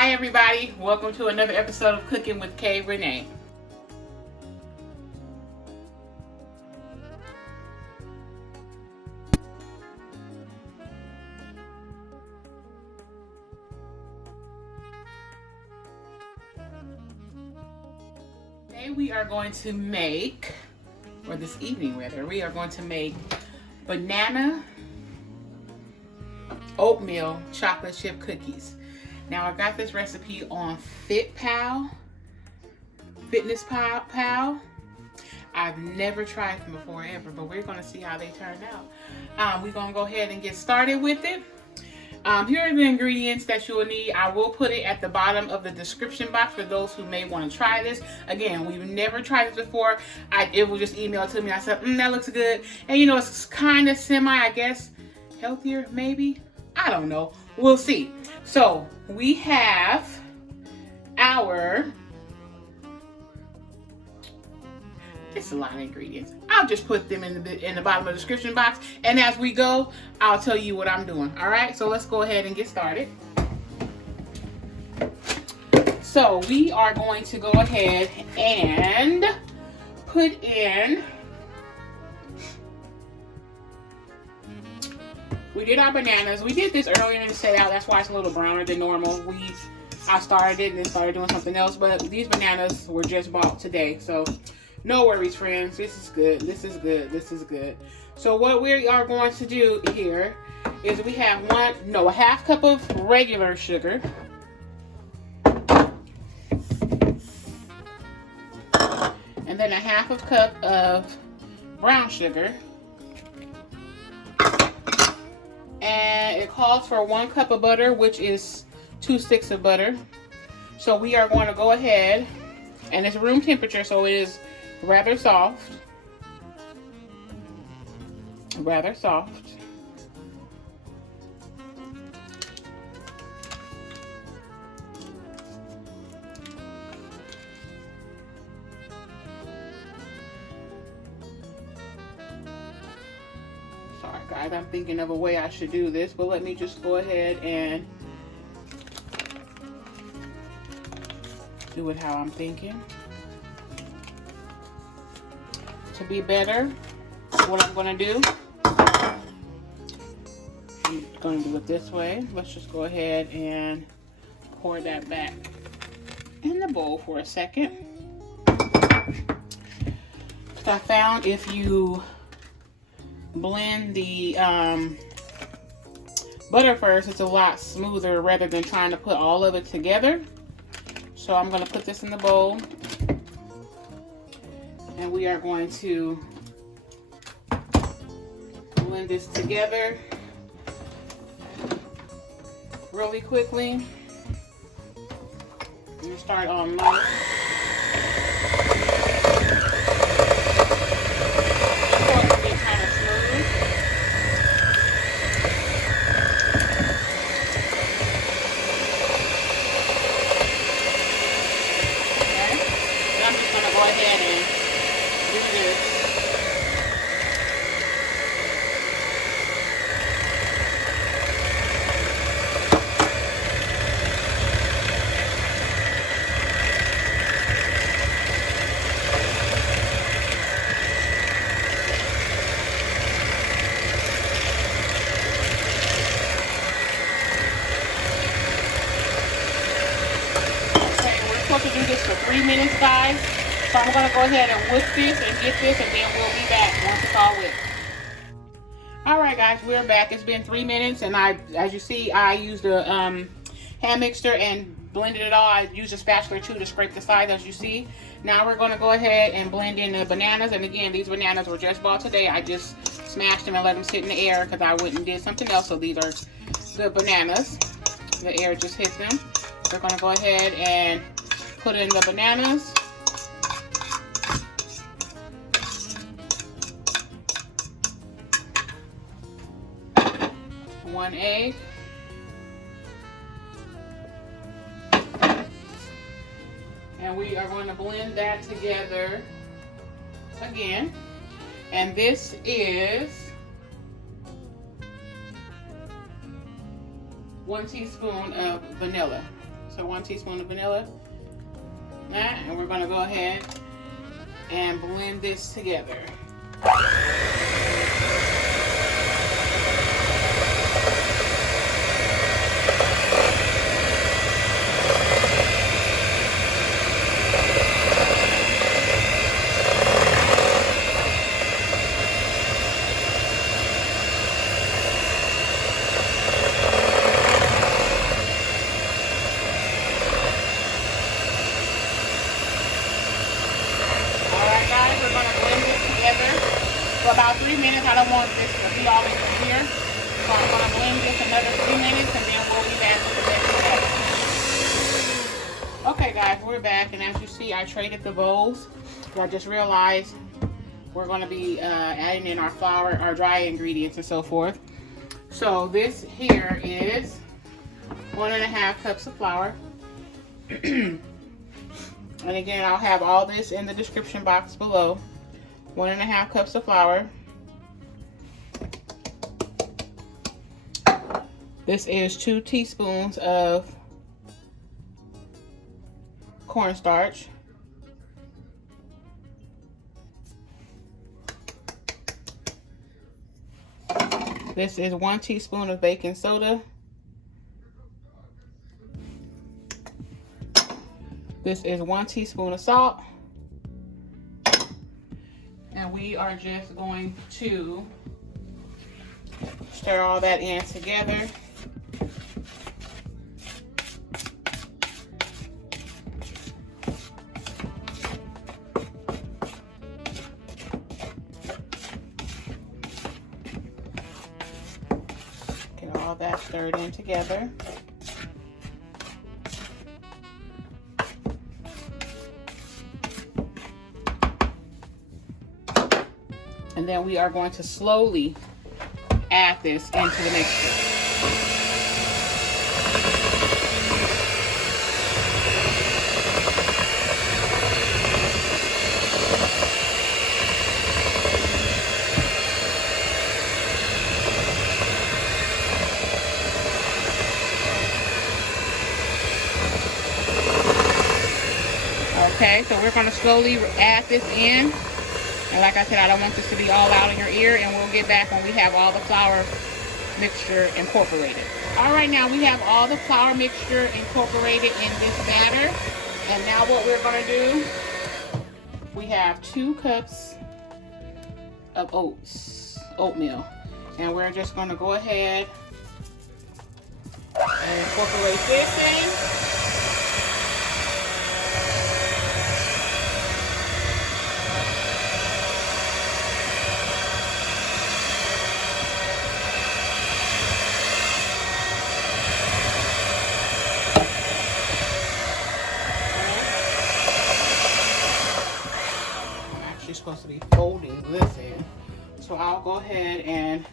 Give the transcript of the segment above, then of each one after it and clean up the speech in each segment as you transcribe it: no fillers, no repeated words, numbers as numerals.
Hi everybody, welcome to another episode of Cooking with Kay Renee. Today we are going to make, or this evening rather, we are going to make banana oatmeal chocolate chip cookies. Now I got this recipe on Fitness Pal. I've never tried them before ever, but we're gonna see how they turn out. We're gonna go ahead and get started with it. Here are the ingredients that you will need. I will put it at the bottom of the description box for those who may want to try this. Again, we've never tried this before. It was just emailed to me. I said, that looks good. And you know, it's kind of I guess, healthier maybe. I don't know. We'll see. So we have it's a lot of ingredients. I'll just put them in the bottom of the description box, and as we go, I'll tell you what I'm doing. All right, so let's go ahead and get started. So we are going to go ahead and put in. We did our bananas. We did this earlier in the set out. That's why it's a little browner than normal. I started it and then started doing something else, but these bananas were just bought today, so no worries, friends. This is good. This is good. This is good. So what we are going to do here is we have a half cup of regular sugar. And then a half of cup of brown sugar. And it calls for 1 cup of butter, which is 2 sticks of butter. So we are going to go ahead, and it's room temperature, so it is rather soft. Rather soft. Sorry guys, I'm thinking of a way I should do this, but let me just go ahead and do it how I'm thinking. To be better, what I'm going to do, I'm going to do it this way. Let's just go ahead and pour that back in the bowl for a second. Because I found if you blend the butter first, it's a lot smoother rather than trying to put all of it together. So I'm going to put this in the bowl, and we are going to blend this together really quickly. I'm going to start on light. Go ahead and do this. Okay, we're supposed to do this for 3 minutes, guys. So I'm going to go ahead and whisk this and get this, and then we'll be back once it's all whisked. Alright guys, we're back. It's been 3 minutes, and as you see, I used a hand mixer and blended it all. I used a spatula too to scrape the sides, as you see. Now we're going to go ahead and blend in the bananas, and again, these bananas were just bought today. I just smashed them and let them sit in the air because I went and did something else. So these are the bananas. The air just hit them. We're going to go ahead and put in the bananas. One egg. And we are going to blend that together again. And this is 1 teaspoon of vanilla So 1 teaspoon of vanilla. That, and we're gonna go ahead and blend this together. For about 3 minutes. I don't want this to be all in here. So I'm going to blend this another 3 minutes and then we'll be back with the next step. Okay guys, we're back, and as you see, I traded the bowls. I just realized we're going to be adding in our flour, our dry ingredients and so forth. So this here is 1.5 cups of flour. And again, I'll have all this in the description box below. 1.5 cups of flour. This is 2 teaspoons of cornstarch. This is 1 teaspoon of baking soda. This is 1 teaspoon of salt. And we are just going to stir all that in together. Get all that stirred in together. And then we are going to slowly add this into the mixture. Okay, so we're going to slowly add this in. And like I said, I don't want this to be all out in your ear, and we'll get back when we have all the flour mixture incorporated. All right, now we have all the flour mixture incorporated in this batter. And now what we're gonna do, we have 2 cups of oatmeal. And we're just gonna go ahead and incorporate this thing. Supposed to be folding this in, so I'll go ahead and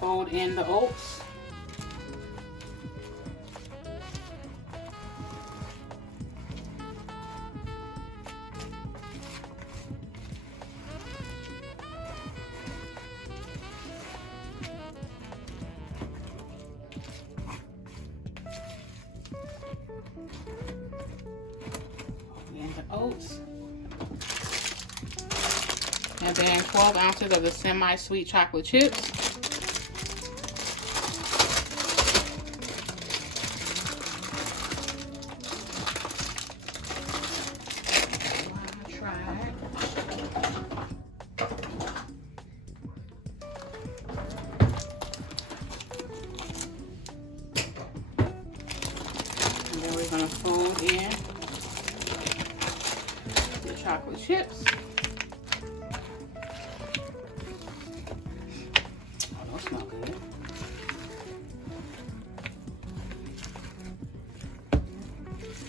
fold in the oats. Fold in the oats. And then 12 ounces of the semi-sweet chocolate chips. And then we're going to fold in the chocolate chips.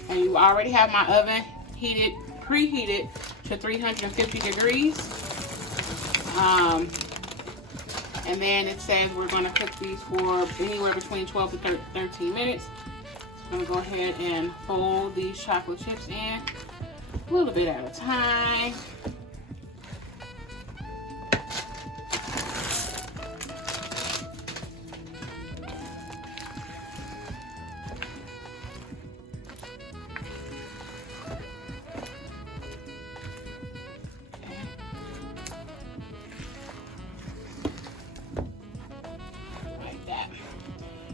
And you already have my oven preheated to 350 degrees. And then it says we're going to cook these for anywhere between 12 to 13 minutes. So I'm going to go ahead and fold these chocolate chips in a little bit at a time.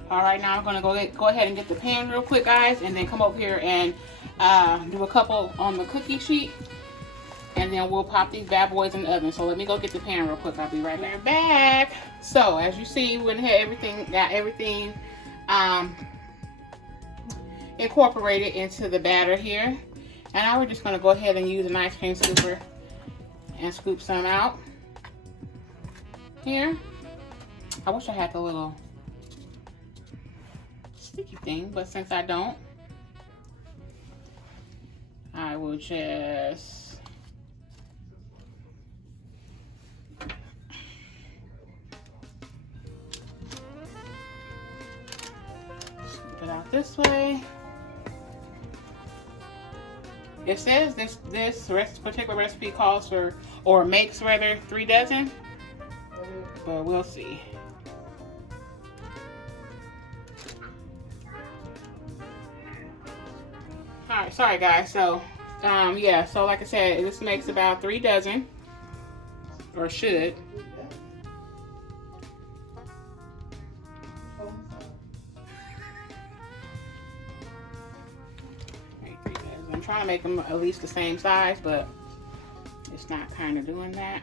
All right, now I'm gonna go ahead and get the pan real quick, guys, and then come over here and do a couple on the cookie sheet, and then we'll pop these bad boys in the oven. So let me go get the pan real quick. I'll be right back. We're back. So as you see, we went ahead, got everything incorporated into the batter here, and now we're just gonna go ahead and use an ice cream scooper and scoop some out here. I wish I had the little sticky thing, but since I don't, I will just scoop it out this way. It says this particular recipe calls for, or makes rather, 3 dozen, but we'll see. Alright, sorry guys. So, yeah, so like I said, this makes about 3 dozen, or should. I'm trying to make them at least the same size, but it's not kind of doing that.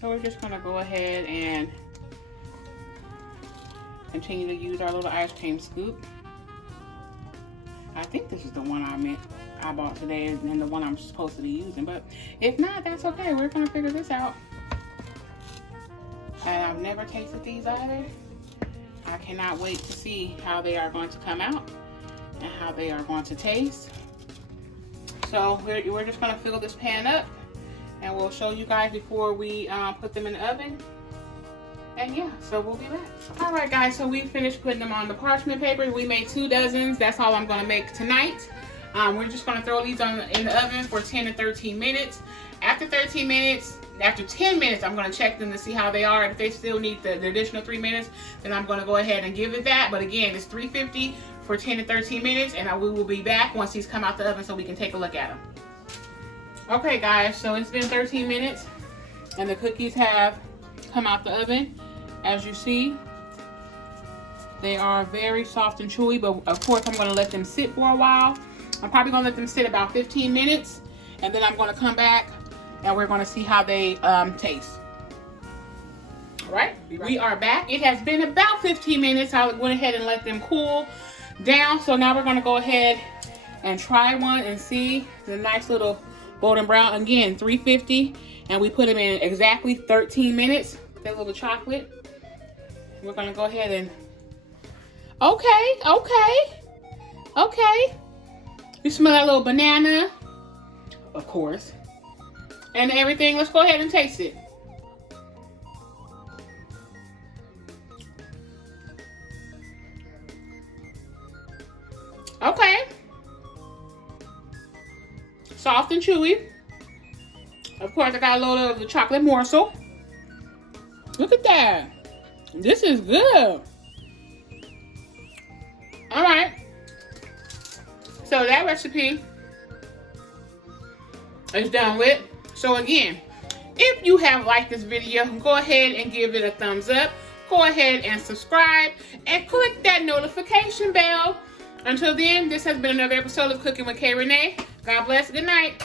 So we're just gonna go ahead and continue to use our little ice cream scoop. I think this is the one I bought today and the one I'm supposed to be using, but if not, that's okay. We're gonna figure this out. And I've never tasted these either. I cannot wait to see how they are going to come out and how they are going to taste. So we're just gonna fill this pan up, and we'll show you guys before we put them in the oven. And yeah, so we'll be back. All right guys, so we finished putting them on the parchment paper. We made 2 dozens. That's all I'm gonna make tonight. We're just gonna throw these in the oven for 10 to 13 minutes. After 10 minutes, I'm gonna check them to see how they are. And if they still need the additional 3 minutes, then I'm gonna go ahead and give it that. But again, it's 350 for 10 to 13 minutes, and we will be back once these come out the oven so we can take a look at them. Okay guys, so it's been 13 minutes, and the cookies have come out the oven. As you see, they are very soft and chewy, but of course I'm gonna let them sit for a while. I'm probably gonna let them sit about 15 minutes, and then I'm gonna come back and we're gonna see how they taste. All right, we are back. It has been about 15 minutes. I went ahead and let them cool down. So now we're gonna go ahead and try one and see the nice little golden brown. Again, 350, and we put them in exactly 13 minutes. That little chocolate. We're gonna go ahead and okay. You smell that little banana, of course, and everything. Let's go ahead and taste it. Okay, soft and chewy. Of course, I got a little of the chocolate morsel. Look at that. This is good. All right. So that recipe is done with. So again, if you have liked this video, go ahead and give it a thumbs up. Go ahead and subscribe and click that notification bell. Until then, this has been another episode of Cooking with K. Renee. God bless. Good night.